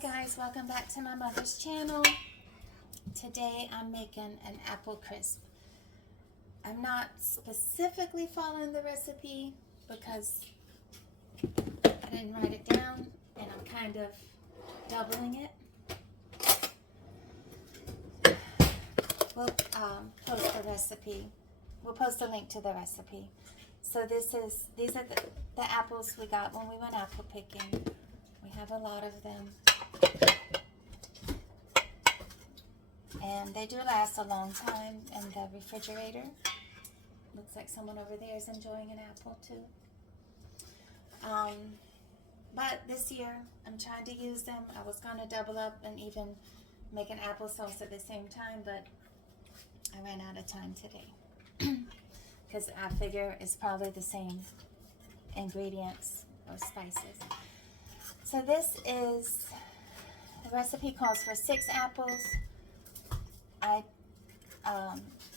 guys, welcome back to my mother's channel. Today I'm making an apple crisp. I'm not specifically following the recipe because I didn't write it down and I'm kind of doubling it. We'll post the recipe. We'll post a link to the recipe. So these are the apples we got when we went apple picking. We have a lot of them. And they do last a long time in the refrigerator. Looks like someone over there is enjoying an apple too. But this year I'm trying to use them. I was going to double up and even make an applesauce at the same time, but I ran out of time today. Because I figure it's probably the same ingredients or spices. So this is, the recipe calls for 6 apples. I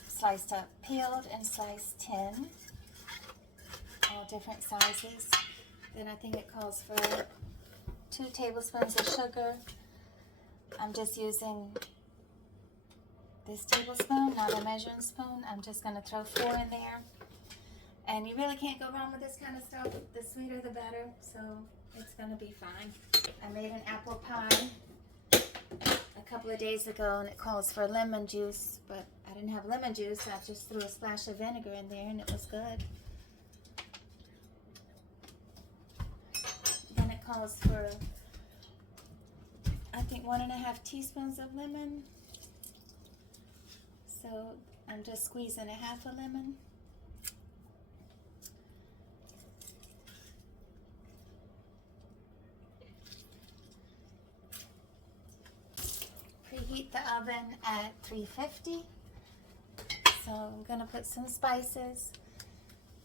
sliced up, peeled and sliced 10, all different sizes. Then I think it calls for 2 tablespoons of sugar. I'm just using this tablespoon, not a measuring spoon. I'm just going to throw 4 in there. And you really can't go wrong with this kind of stuff. The sweeter the better, so it's going to be fine. I made an apple pie a couple of days ago and it calls for lemon juice, but I didn't have lemon juice, so I just threw a splash of vinegar in there and it was good. Then it calls for, I think, 1.5 teaspoons of lemon. So I'm just squeezing a half a lemon. Preheat the oven at 350. So I'm going to put some spices.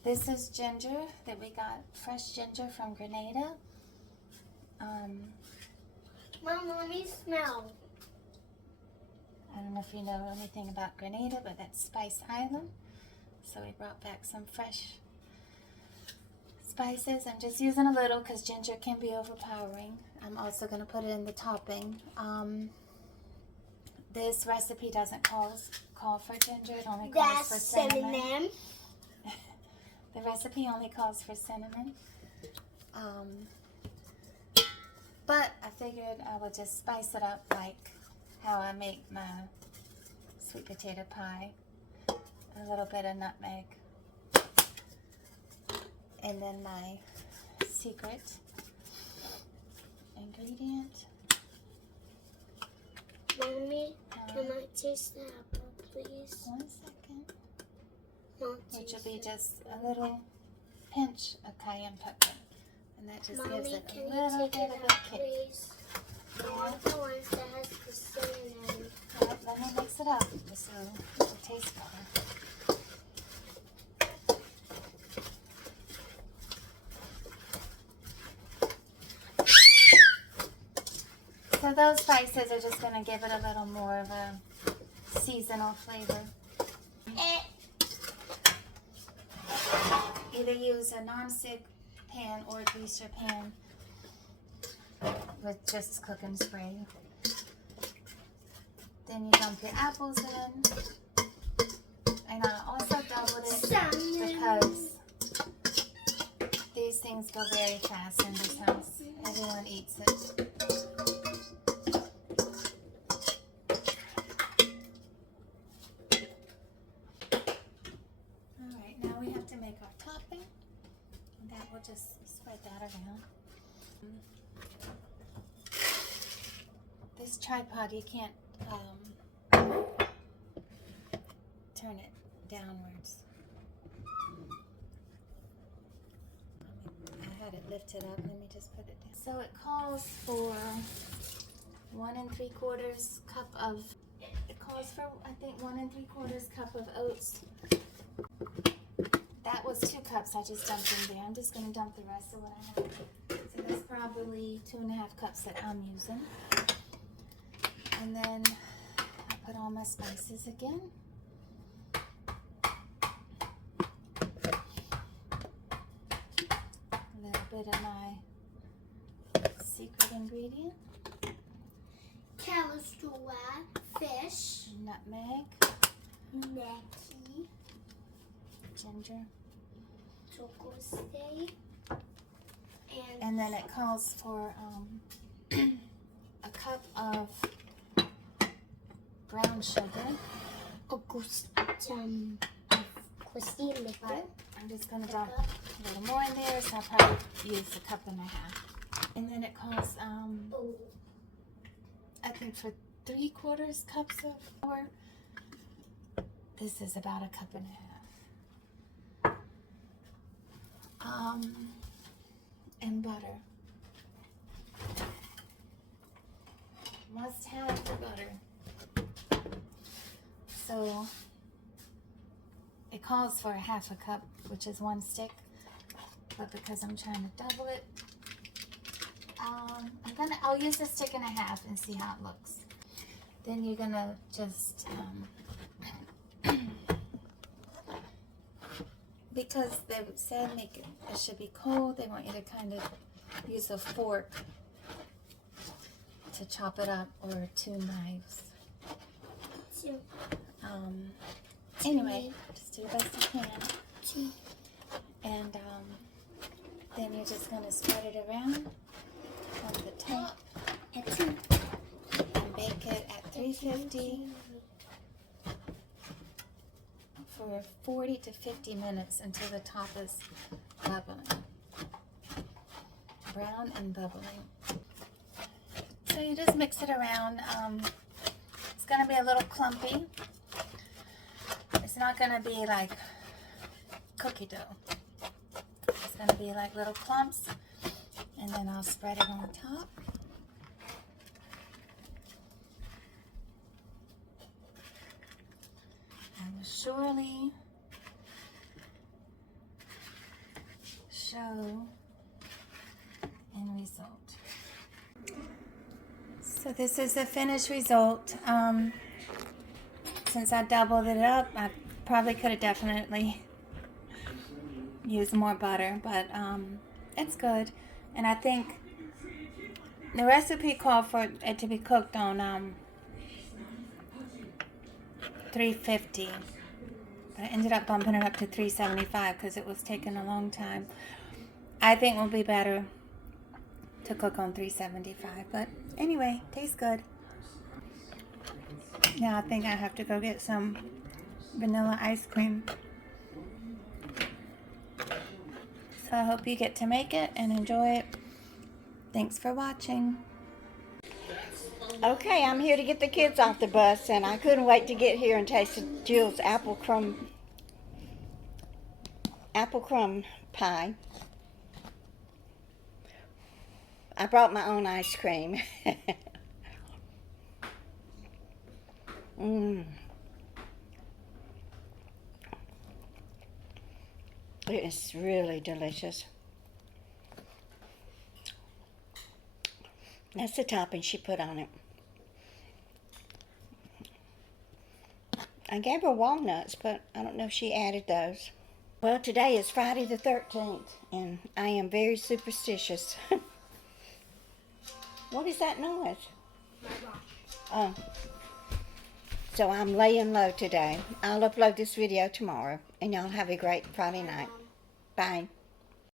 This is ginger that we got, fresh ginger from Grenada. Mom, let me smell. I don't know if you know anything about Grenada, but that's Spice Island. So we brought back some fresh spices. I'm just using a little because ginger can be overpowering. I'm also going to put it in the topping. This recipe doesn't call for ginger. It only calls for cinnamon. The recipe only calls for cinnamon. But I figured I would just spice it up like how I make my sweet potato pie. A little bit of nutmeg. And then my secret ingredient. Mommy, can I taste the apple, please? 1 second. Which will be It. just a little pinch of cayenne pepper. And that just Mommy, gives it can a you little take bit it of a out, kick. please? I want the ones that has the cinnamon. Alright, let me mix it up so it tastes better. So those spices are just going to give it a little more of a seasonal flavor. Either use a non-stick pan or a greaser pan with just cooking spray. Then you dump your apples in. And I also doubled it because these things go very fast in this house. Everyone eats it. Alright, now we have to make our topping. And that will just spread that around. This tripod, you can't turn it downwards. I had it lifted up. Let me just put it down. So it calls for 1 3/4 cup of, it calls for, I think, 1 3/4 cup of oats. That was 2 cups I just dumped in there. I'm just going to dump the rest of what I have. So that's probably 2.5 cups that I'm using. And then I put all my spices again. A little bit of my secret ingredient. Cauliflower, fish, nutmeg, Maggi, ginger. chocolate, And then it calls for a cup of brown sugar. Christine liquor. I'm just going to drop a little more in there, so I'll probably use a cup and a half. And then it calls, I think for 3/4 cups of flour. This is about a cup and a half. And butter. Must have the butter. So it calls for a half a cup, which is 1 stick, but because I'm trying to double it, I'll use a stick and a half and see how it looks. Then you're gonna just because they said it should be cold, they want you to kind of use a fork to chop it up, or 2 knives. Anyway, just do the best you can. And then you're just going to spread it around on the top and bake it at 350 for 40 to 50 minutes until the top is bubbling, brown and bubbling. So you just mix it around. It's going to be a little clumpy. It's not going to be like cookie dough. It's going to be like little clumps, and then I'll spread it on top. I will surely show end result. So this is the finished result. Since I doubled it up, I probably could have definitely used more butter, but it's good. And I think the recipe called for it to be cooked on 350. But I ended up bumping it up to 375 because it was taking a long time. I think it will be better to cook on 375, but anyway, tastes good. Now I think I have to go get some vanilla ice cream. So I hope you get to make it and enjoy it. Thanks for watching. Okay, I'm here to get the kids off the bus, and I couldn't wait to get here and taste Jill's apple crumb pie. I brought my own ice cream. It is really delicious. That's the topping she put on it. I gave her walnuts, but I don't know if she added those. Well, today is Friday the 13th, and I am very superstitious. What is that noise? Oh. So I'm laying low today. I'll upload this video tomorrow, and y'all have a great Friday night. Bye.